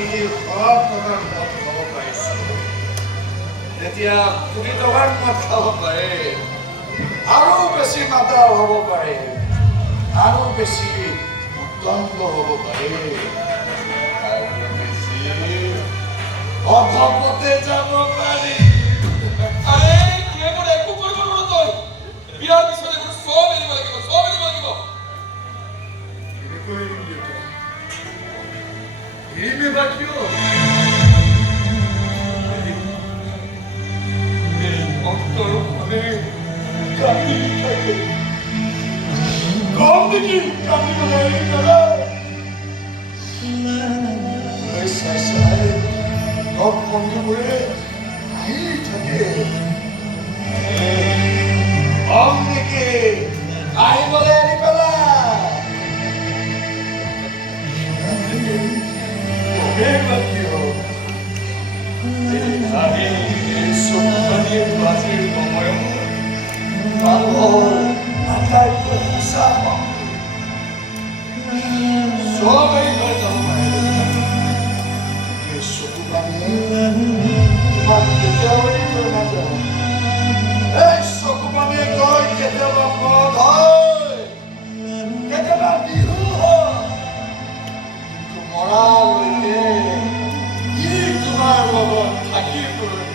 যদি অলপ টকাৰ মদ খাব পাৰিছো তেতিয়া কোটি টকাৰ মদ খাব পাৰে আৰু বেছি মাত্ৰাও হ'ব পাৰে আৰু বেছি উদ্দণ্ড হ'ব পাৰে আৰু বেছি অধপতে যাব পাৰি আরে কে করে একটু করে বলো তো বিয়ার পিছনে কোনো সব এলিব লাগিব এরিমে বাকিও অন্তর মানে কান্দি থাকে কম দেখি কান্দি করে দাদা সাসাই সব বন্ধ করে আই থাকে কম দেখি আই বলে এরি পেলা বাকিও আমি এই সুপারিয়ে বাজির সময় মানুহৰ আটাইতকৈ সঁচা চবেই হৈ যাব পাৰে এই চকু পানীয়ে তোমাক কেতিয়াও এৰি থৈ নাযায় এই চকু পানীয়ে কয় কেতিয়াবা মদ হয় কেতিয়াবা বিহু হয় কিন্তু মৰালৈকে ই তোমাৰ লগত থাকিবই